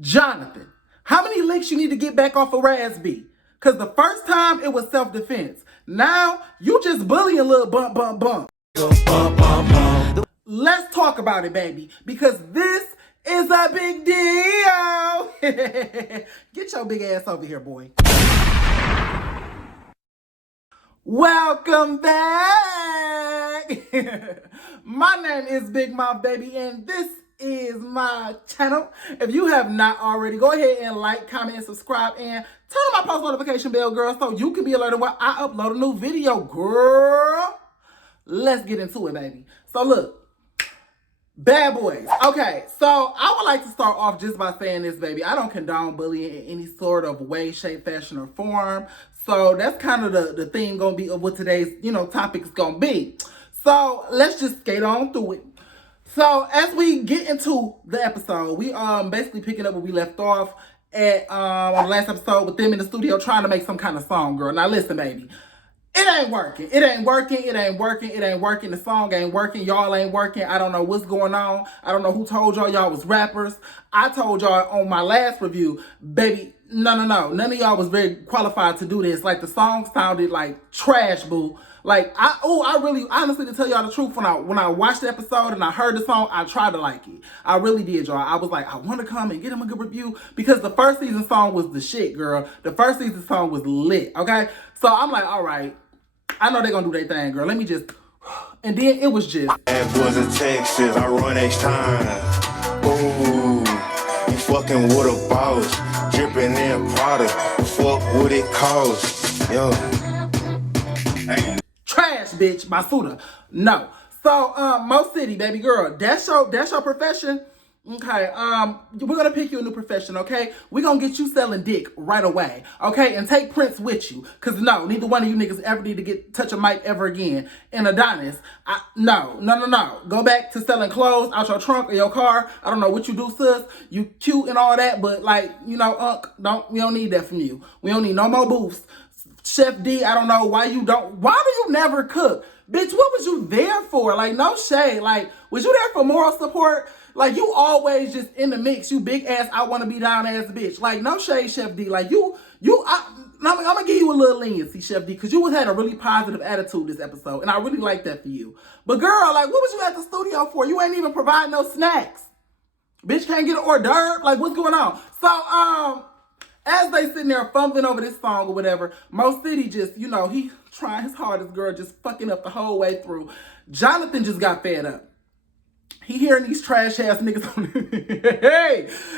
Jonathan, how many licks you need to get back off of Raspy? Because the first time it was self-defense. Now, you just bullying a little bump, bump, bump. Let's talk about it, baby. Because this is a big deal. Get your big ass over here, boy. Welcome back. My name is Big Mouth Baby, and this is my channel. If you have not already, go ahead and like, comment, and subscribe, and turn on my post notification bell, girl, so you can be alerted when I upload a new video, girl. Let's get into it, baby. So look, bad boys. Okay, so I would like to start off just by saying this, baby. I don't condone bullying in any sort of way, shape, fashion, or form. So that's kind of the theme gonna be of what today's, topic is gonna be. So let's just skate on through it. So as we get into the episode, we basically picking up where we left off at on the last episode with them in the studio trying to make some kind of song, girl. Now listen, baby. It ain't working. It ain't working. It ain't working. It ain't working. The song ain't working. Y'all ain't working. I don't know what's going on. I don't know who told y'all was rappers. I told y'all on my last review, baby, no. None of y'all was very qualified to do this. Like, the song sounded like trash, boo. Like, I really, honestly, to tell y'all the truth, when I watched the episode and I heard the song, I tried to like it. I really did, y'all. I was like, I want to come and get him a good review because the first season song was the shit, girl. The first season song was lit, okay? So I'm like, all right, I know they're going to do their thing, girl. Let me just, and then it was just. Bad boys in Texas, I run H-Time. Ooh, you fucking with a boss, dripping in product, fuck what it costs, yo. Trash, bitch, Basuda. No. So, Mo City, baby girl, that's your profession. Okay, we're gonna pick you a new profession, okay? We're gonna get you selling dick right away, okay? And take Prince with you. Cause no, neither one of you niggas ever need to touch a mic ever again. And Adonis, no. Go back to selling clothes out your trunk or your car. I don't know what you do, sis. You cute and all that, but like, we don't need that from you. We don't need no more booths. Chef D, I don't know why do you never cook? Bitch, what was you there for? Like, no shade. Like, was you there for moral support? Like, you always just in the mix. You big ass, I want to be down ass bitch. Like, no shade, Chef D. Like, I'm going to give you a little leniency, Chef D, because you had a really positive attitude this episode, and I really like that for you. But girl, like, what was you at the studio for? You ain't even provide no snacks. Bitch can't get an hors d'oeuvre. Like, what's going on? So, as they sitting there fumbling over this song or whatever, Mo City just, he trying his hardest, girl, just fucking up the whole way through. Jonathan just got fed up. He hearing these trash ass niggas on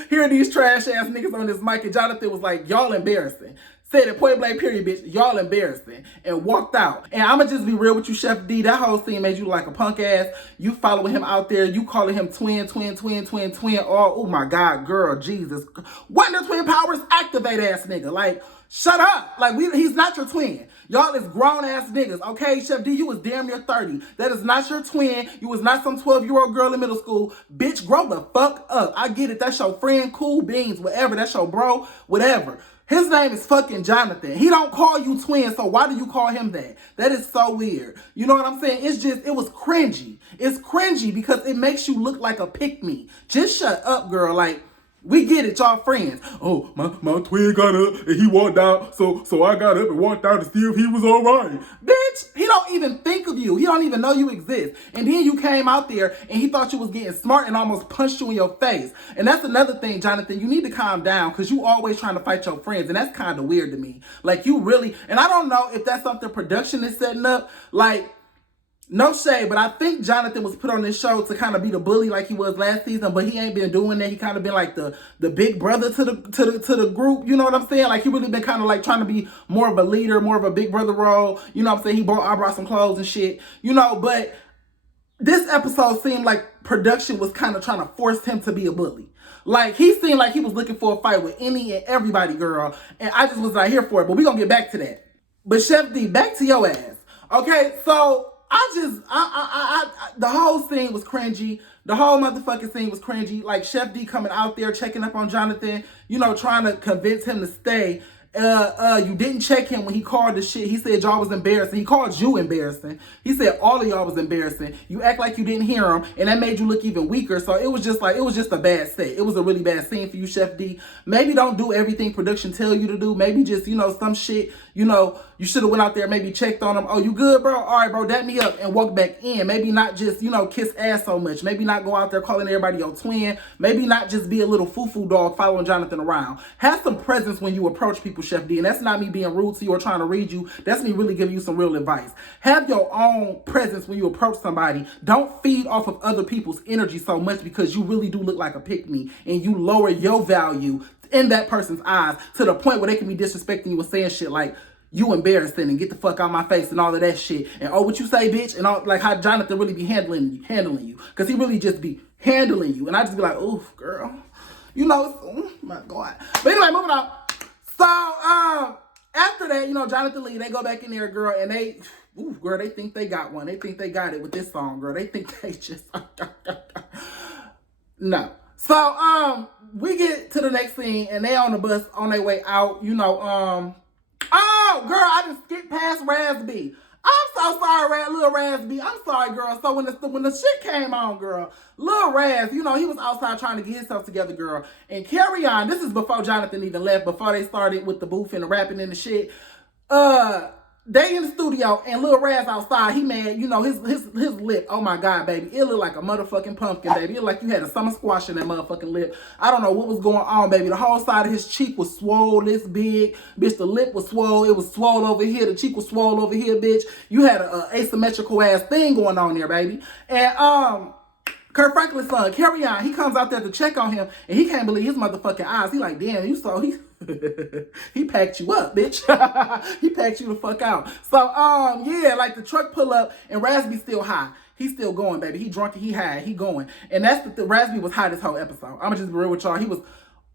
hearing these trash ass niggas on this mic, and Jonathan was like, y'all embarrassing. Said it point blank period, bitch, y'all embarrassing, and walked out. And I'ma just be real with you, Chef D, that whole scene made you like a punk ass. You following him out there, you calling him twin. Oh my God, girl, Jesus. Wonder Twin Powers activate ass nigga. Like, shut up. Like, he's not your twin. Y'all is grown ass niggas, okay? Chef D, you was damn near 30. That is not your twin. You was not some 12-year-old girl in middle school. Bitch, grow the fuck up. I get it. That's your friend, cool beans, whatever. That's your bro, whatever. His name is fucking Jonathan. He don't call you twin, so why do you call him that? That is so weird. You know what I'm saying? It was cringy. It's cringy because it makes you look like a pick-me. Just shut up, girl. Like, we get it, y'all friends. Oh, my twin got up and he walked out, so I got up and walked out to see if he was all right. Bitch, he don't even think of you. He don't even know you exist. And then you came out there and he thought you was getting smart and almost punched you in your face. And that's another thing, Jonathan. You need to calm down because you always trying to fight your friends. And that's kind of weird to me. Like, you really, and I don't know if that's something production is setting up. Like, no shade, but I think Jonathan was put on this show to kind of be the bully like he was last season, but he ain't been doing that. He kind of been like the big brother to the group. You know what I'm saying? Like, he really been kind of like trying to be more of a leader, more of a big brother role. You know what I'm saying? I brought some clothes and shit. But this episode seemed like production was kind of trying to force him to be a bully. Like, he seemed like he was looking for a fight with any and everybody, girl. And I just was not here for it, but we gonna get back to that. But Chef D, back to your ass. Okay, so the whole scene was cringy. The whole motherfucking scene was cringy. Like, Chef D coming out there, checking up on Jonathan, trying to convince him to stay. You didn't check him when he called the shit. He said y'all was embarrassing. He called you embarrassing. He said all of y'all was embarrassing. You act like you didn't hear him, and that made you look even weaker. So it was just a bad set. It was a really bad scene for you, Chef D. Maybe don't do everything production tell you to do. Maybe just, some shit, you should have went out there, maybe checked on him. Oh, you good, bro? All right, bro, dap me up and walk back in. Maybe not just, kiss ass so much. Maybe not go out there calling everybody your twin. Maybe not just be a little foo-foo dog following Jonathan around. Have some presence when you approach people, Chef D. And that's not me being rude to you or trying to read you. That's me really giving you some real advice. Have your own presence when you approach somebody. Don't feed off of other people's energy so much, because you really do look like a pick-me and you lower your value in that person's eyes to the point where they can be disrespecting you and saying shit like, you embarrassing and get the fuck out my face and all of that shit. And oh, what you say, bitch? And all, like how Jonathan really be handling you. Because he really just be handling you. And I just be like, oof, girl. Oh my God. But anyway, moving on. So, after that, Jonathan Lee, they go back in there, girl, and they think they got one. They think they got it with this song, girl. They think they just... No. So, we get to the next scene, and they on the bus on their way out, oh, girl, I just skipped past Raspy. I'm so sorry, Lil Raspy. I'm sorry, girl. So when the shit came on, girl, Lil Raz, he was outside trying to get himself together, girl. And Carry On, this is before Jonathan even left, before they started with the booth and the rapping and the shit. They in the studio and Lil Raz outside, he mad, his lip, oh my God, baby. It looked like a motherfucking pumpkin, baby. It looked like you had a summer squash in that motherfucking lip. I don't know what was going on, baby. The whole side of his cheek was swole this big. Bitch, the lip was swole. It was swole over here. The cheek was swole over here, bitch. You had a asymmetrical ass thing going on there, baby. And, Kurt Franklin's son, Carry On, he comes out there to check on him, and he can't believe his motherfucking eyes. He like, damn, he packed you up, bitch. He packed you the fuck out. So, yeah, like the truck pull up, and Raspy still high. He's still going, baby. He drunk and he high. He going. And that's the Raspy was high this whole episode. I'ma just be real with y'all. He was,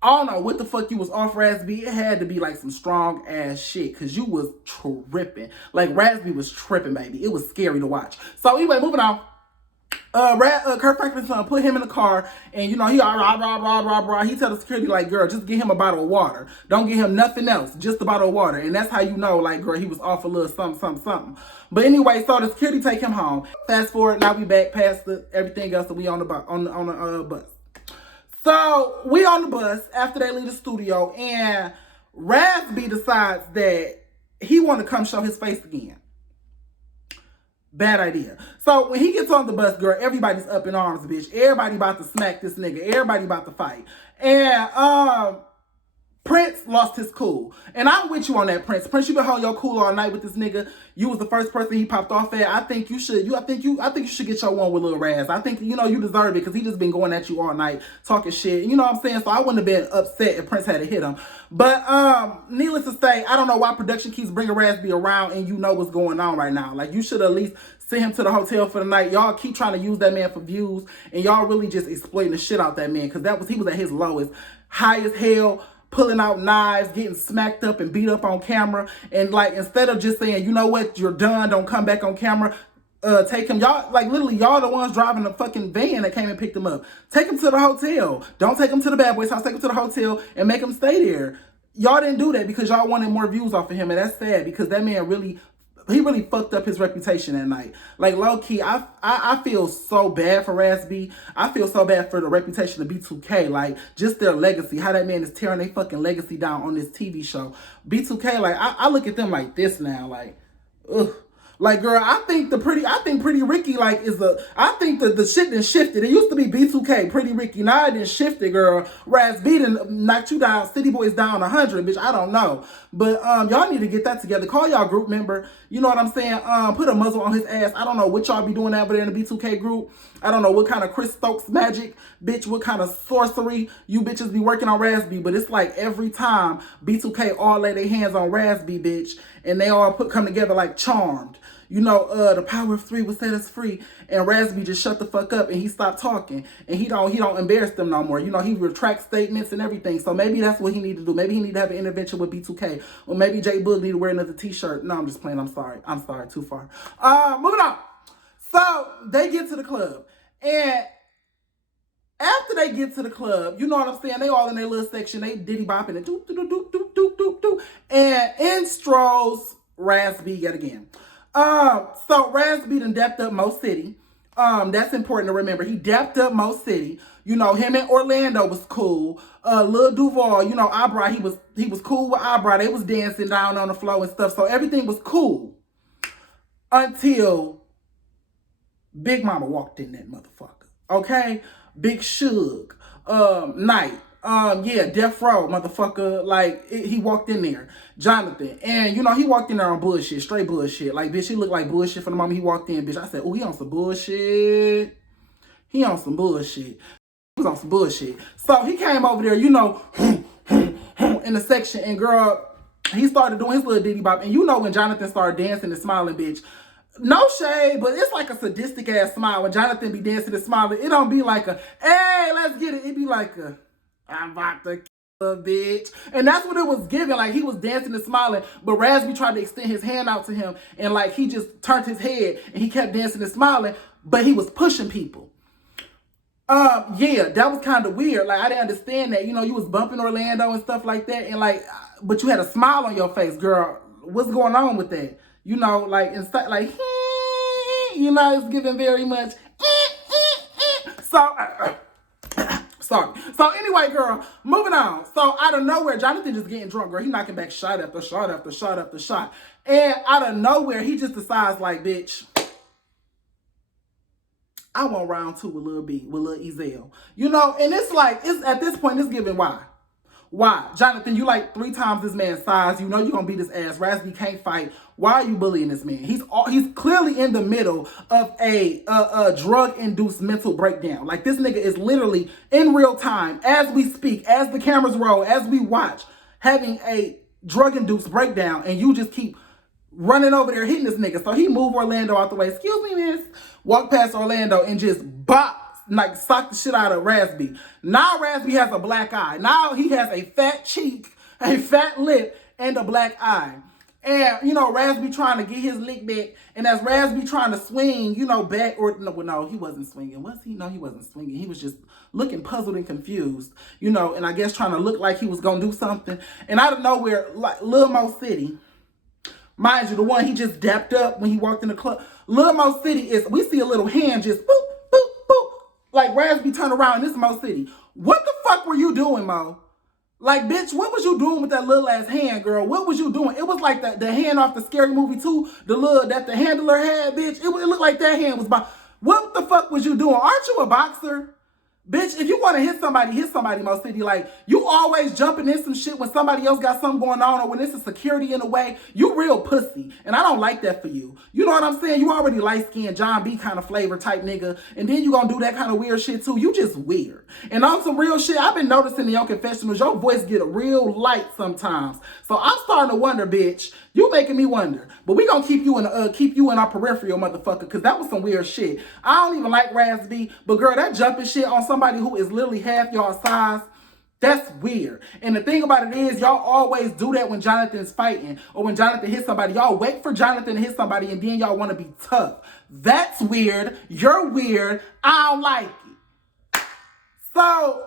I don't know what the fuck you was off, Raspy. It had to be like some strong ass shit, because you was tripping. Like, Raspy was tripping, baby. It was scary to watch. So, anyway, moving on. Kurt Franklin's son put him in the car, and he he tell the security, like, girl, just get him a bottle of water. Don't get him nothing else, just a bottle of water. And that's how you know, like, girl, he was off a little something. But anyway, so the security take him home. Fast forward, now we back past everything else, and we on the bus. So we on the bus after they leave the studio, and Raspy decides that he want to come show his face again. Bad idea. So when he gets on the bus, girl, everybody's up in arms, bitch. Everybody about to smack this nigga. Everybody about to fight. And Prince lost his cool. And I'm with you on that, Prince. Prince, you been holding your cool all night with this nigga. You was the first person he popped off at. I think you should. I think you should get your one with Lil Raz. I think you deserve it, because he just been going at you all night talking shit. You know what I'm saying? So I wouldn't have been upset if Prince had to hit him. But needless to say, I don't know why production keeps bringing Raspy around, and you know what's going on right now. Like, you should at least send him to the hotel for the night. Y'all keep trying to use that man for views, and y'all really just exploiting the shit out that man, because he was at his lowest, high as hell, pulling out knives, getting smacked up and beat up on camera. And like, instead of just saying, you know what, you're done, don't come back on camera, take him. Y'all, like, literally, y'all the ones driving the fucking van that came and picked him up. Take him to the hotel. Don't take him to the bad boy's house. Take him to the hotel and make him stay there. Y'all didn't do that because y'all wanted more views off of him, and that's sad, because that man really fucked up his reputation that night. Like, low-key, I feel so bad for Raspy. I feel so bad for the reputation of B2K. Like, just their legacy. How that man is tearing their fucking legacy down on this TV show. B2K, like, I look at them like this now. Like, ugh. Like, girl, I think Pretty Ricky, like, I think the shit done shifted. It used to be B2K, Pretty Ricky. Now it done shifted, girl. Raspy done knocked you down, City Boys down 100, bitch. I don't know. But, y'all need to get that together. Call y'all group member. You know what I'm saying? Put a muzzle on his ass. I don't know what y'all be doing over there in the B2K group. I don't know what kind of Chris Stokes magic, bitch, what kind of sorcery you bitches be working on Raspy. But it's like every time B2K all lay their hands on Raspy, bitch, and they all come together like Charmed. The power of 3 will set us free. And Raspy just shut the fuck up, and he stopped talking. And he don't embarrass them no more. He retracts statements and everything. So maybe that's what he need to do. Maybe he need to have an intervention with B2K. Or maybe J Boog need to wear another t-shirt. No, I'm just playing. I'm sorry. Too far. Moving on. So they get to the club. And after they get to the club, you know what I'm saying? They all in their little section. They diddy bopping and doop, doop, doop, doop, doop, doop, doop. And in strolls Raz B yet again. So Raz B done dapped up Mo City. That's important to remember. He dapped up Mo City. You know, him and Orlando was cool. Lil Duval, you know, Abra, he was cool with Abra. They was dancing down on the floor and stuff. So everything was cool. Until Big Mama walked in that motherfucker. Okay? Big Suge. Knight. Yeah, Death Row, motherfucker. Like, he walked in there. Jonathan. And, you know, he walked in there on bullshit. Straight bullshit. Like, bitch, he looked like bullshit from the moment he walked in, bitch. I said, oh, he on some bullshit. He on some bullshit. He was on some bullshit. So, he came over there, you know, in the section. And, girl, he started doing his little diddy bop. And you know when Jonathan started dancing and smiling, bitch. No shade, but it's like a sadistic ass smile. When Jonathan be dancing and smiling, it don't be like a, hey, let's get it. It be like a, I'm about to kill a bitch. And that's what it was giving. Like, he was dancing and smiling, but Razby tried to extend his hand out to him. And, like, he just turned his head and he kept dancing and smiling, but he was pushing people. Yeah, that was kind of weird. Like, I didn't understand that. You know, you was bumping Orlando and stuff like that. And, like, but you had a smile on your face, girl. What's going on with that? You know, like, inside, like, you know, it's giving very much. So, sorry. So, anyway, girl, moving on. So, out of nowhere, Jonathan just getting drunk, girl. He knocking back shot after shot after shot after shot. And out of nowhere, he just decides, like, bitch, I want round two with Lil B, with Lil Ezell. You know, and it's like, it's at this point, it's giving why. Why? Jonathan, you like 3 times this man's size. You know you're going to beat his ass. Razby can't fight. Why are you bullying this man? He's clearly in the middle of a drug-induced mental breakdown. Like, this nigga is literally in real time, as we speak, as the cameras roll, as we watch, having a drug-induced breakdown, and you just keep running over there hitting this nigga. So he moved Orlando out the way. Excuse me, miss. Walk past Orlando and just bop. Like, sock the shit out of Razby. Now Razby has a black eye. Now he has a fat cheek, a fat lip, and a black eye. And, you know, Razby trying to get his lick back. And as Razby trying to swing, you know, back, or no, he wasn't swinging. Was he? No, he wasn't swinging. He was just looking puzzled and confused, you know, and I guess trying to look like he was going to do something. And out of nowhere, like, Lil Mo City, mind you, the one he just dapped up when he walked in the club. Lil Mo City is, we see a little hand just boop, boop, boop. Like, Razby turned around, this Mo City. What the fuck were you doing, Mo? Like, bitch, what was you doing with that little ass hand, girl? What was you doing? It was like the hand off the Scary Movie 2, that the handler had, bitch. It looked like that hand was by. What the fuck was you doing? Aren't you a boxer? Bitch, if you want to hit somebody, Mo City. Like, you always jumping in some shit when somebody else got something going on or when it's a security in the way. You real pussy. And I don't like that for you. You know what I'm saying? You already light-skinned, John B kind of flavor type nigga. And then you gonna do that kind of weird shit too. You just weird. And on some real shit, I've been noticing in your confessionals, your voice get a real light sometimes. So I'm starting to wonder, bitch. You making me wonder. But we gonna keep you in our peripheral, motherfucker, because that was some weird shit. I don't even like Razby, but girl, that jumping shit on somebody who is literally half y'all size, that's weird. And the thing about it is, y'all always do that when Jonathan's fighting or when Jonathan hits somebody. Y'all wait for Jonathan to hit somebody and then y'all want to be tough. That's weird. You're weird. I don't like it. So,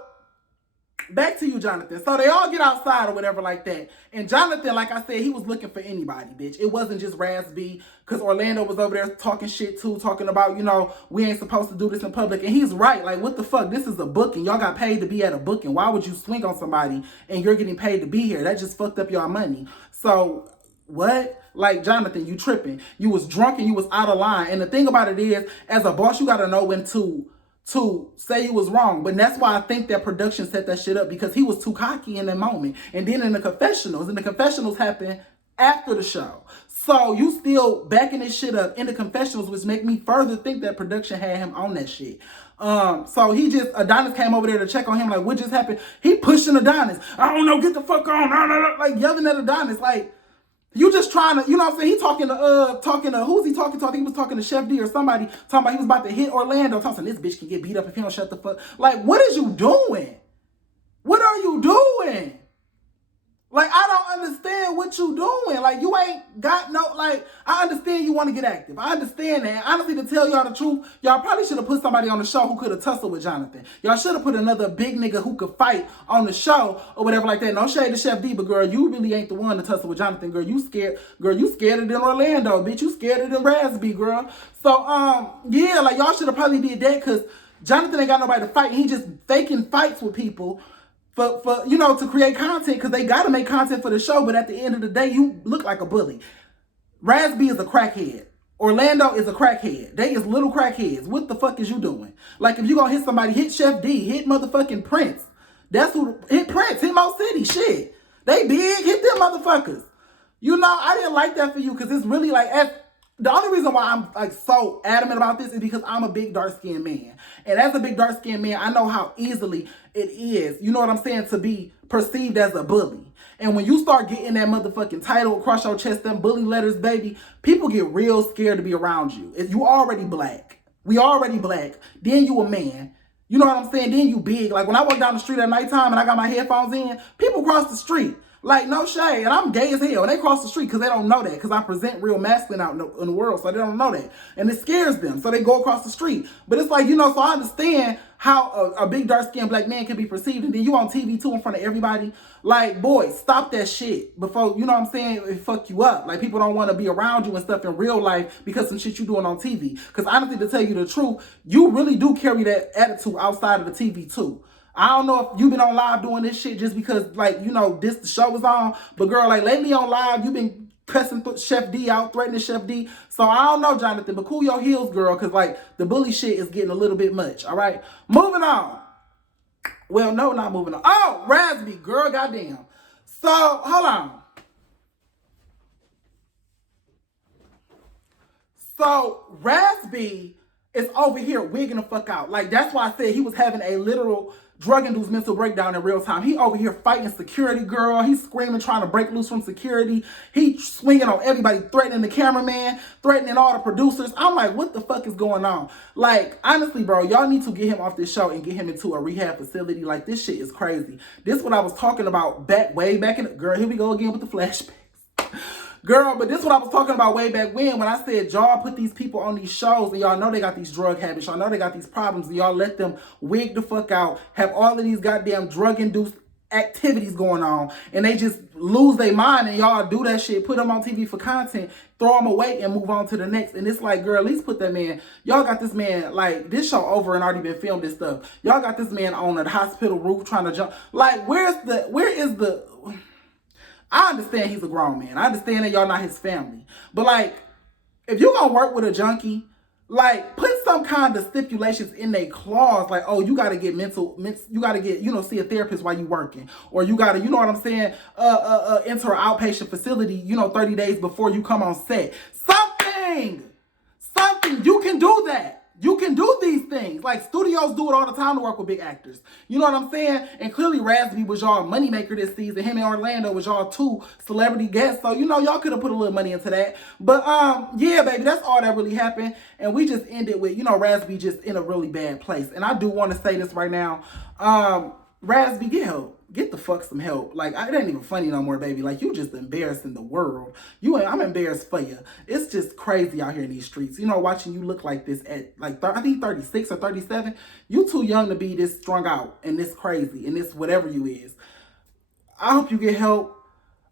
back to you, Jonathan. So they all get outside or whatever like that. And Jonathan, like I said, he was looking for anybody, bitch. It wasn't just Razby, because Orlando was over there talking shit too, talking about, you know, we ain't supposed to do this in public. And he's right. Like, what the fuck? This is a booking. Y'all got paid to be at a booking. Why would you swing on somebody and you're getting paid to be here? That just fucked up y'all money. So, what? Like, Jonathan, you tripping. You was drunk and you was out of line. And the thing about it is, as a boss, you got to know when to say he was wrong. But that's why I think that production set that shit up, because he was too cocky in that moment. And then in the confessionals happened after the show. So you still backing this shit up in the confessionals, which make me further think that production had him on that shit. So Adonis came over there to check on him, like, what just happened? He pushing Adonis. I don't know, get the fuck on. Like, yelling at Adonis, like, you just trying to, you know what I'm saying? He talking to, who's he talking to? I think he was talking to Chef D or somebody, talking about he was about to hit Orlando, talking, this bitch can get beat up if he don't shut the fuck. Like, what is you doing? What are you doing? Like, I don't understand what what you doing. Like, you ain't got no, like, I understand you want to get active. I understand that. Honestly, to tell y'all the truth, y'all probably should have put somebody on the show who could have tussled with Jonathan. Y'all should have put another big nigga who could fight on the show or whatever like that. No shade to Chef D, but girl, you really ain't the one to tussle with Jonathan. Girl, you scared. Girl, you scared than Orlando, bitch. You scared than Raspy, girl. So, yeah, like, y'all should have probably did that because Jonathan ain't got nobody to fight. He just faking fights with people for you know, to create content because they got to make content for the show. But at the end of the day, you look like a bully. Raspy is a crackhead. Orlando is a crackhead. They is little crackheads. What the fuck is you doing? Like, if you gonna hit somebody, hit Chef D, hit motherfucking Prince. That's who, hit Prince, hit Mo City, shit. They big, hit them motherfuckers. You know, I didn't like that for you because it's really like, the only reason why I'm like so adamant about this is because I'm a big dark-skinned man. And as a big dark-skinned man, I know how easily it is, you know what I'm saying, to be perceived as a bully. And when you start getting that motherfucking title across your chest, them bully letters, baby, people get real scared to be around you. If you already black. We already black. Then you a man. You know what I'm saying? Then you big. Like, when I walk down the street at nighttime and I got my headphones in, people cross the street. Like, no shade. And I'm gay as hell. And they cross the street because they don't know that. Because I present real masculine out in the world. So they don't know that. And it scares them. So they go across the street. But it's like, you know, so I understand how a big dark-skinned black man can be perceived. And then you on TV too in front of everybody. Like, boy, stop that shit before, you know what I'm saying, it fuck you up. Like, people don't want to be around you and stuff in real life because some shit you doing on TV. Because honestly, to tell you the truth, you really do carry that attitude outside of the TV too. I don't know if you've been on live doing this shit just because, like, you know, the show was on. But, girl, like, lately on live, you've been cussing Chef D out, threatening Chef D. So, I don't know, Jonathan, but cool your heels, girl, because, like, the bully shit is getting a little bit much, all right? Moving on. Well, no, not moving on. Oh, Raspy, girl, goddamn. So, hold on. So, Raspy is over here wigging the fuck out. Like, that's why I said he was having a literal drug-induced mental breakdown in real time. He over here fighting security, girl. He's screaming, trying to break loose from security. He swinging on everybody, threatening the cameraman, threatening all the producers. I'm like, what the fuck is going on? Like, honestly, bro, y'all need to get him off this show and get him into a rehab facility. Like, this shit is crazy. This is what I was talking about way back in the... Girl, here we go again with the flashbacks. Girl, but this is what I was talking about way back when I said y'all put these people on these shows and y'all know they got these drug habits. Y'all know they got these problems and y'all let them wig the fuck out, have all of these goddamn drug-induced activities going on, and they just lose their mind and y'all do that shit, put them on TV for content, throw them away and move on to the next. And it's like, girl, at least put that man, y'all got this man, like, this show over and already been filmed and stuff. Y'all got this man on a hospital roof trying to jump. Like, where is the... I understand he's a grown man. I understand that y'all not his family. But, like, if you gonna work with a junkie, like, put some kind of stipulations in their clause. Like, oh, you gotta get you gotta get, you know, see a therapist while you working. Or you gotta, you know what I'm saying, enter an outpatient facility, you know, 30 days before you come on set. Something, you can do that. You can do these things. Like, studios do it all the time to work with big actors. You know what I'm saying? And clearly Raspy was y'all moneymaker this season. Him and Orlando was y'all two celebrity guests. So, you know, y'all could have put a little money into that. But, yeah, baby, that's all that really happened. And we just ended with, you know, Raspy just in a really bad place. And I do want to say this right now. Raspy, get help. Get the fuck some help. Like, it ain't even funny no more, baby. Like, you just embarrassing the world. I'm embarrassed for you. It's just crazy out here in these streets. You know, watching you look like this at, like, I think 36 or 37. You too young to be this strung out and this crazy and this whatever you is. I hope you get help.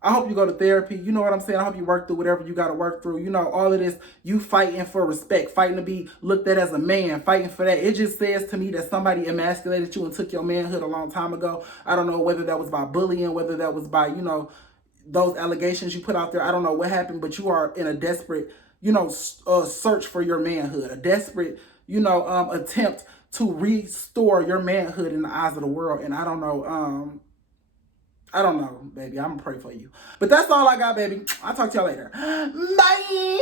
I hope you go to therapy. You know what I'm saying? I hope you work through whatever you got to work through. You know, all of this, you fighting for respect, fighting to be looked at as a man, fighting for that. It just says to me that somebody emasculated you and took your manhood a long time ago. I don't know whether that was by bullying, whether that was by, you know, those allegations you put out there. I don't know what happened, but you are in a desperate, you know, search for your manhood, a desperate, you know, attempt to restore your manhood in the eyes of the world. And I don't know, baby. I'm gonna pray for you. But that's all I got, baby. I'll talk to y'all later. Bye.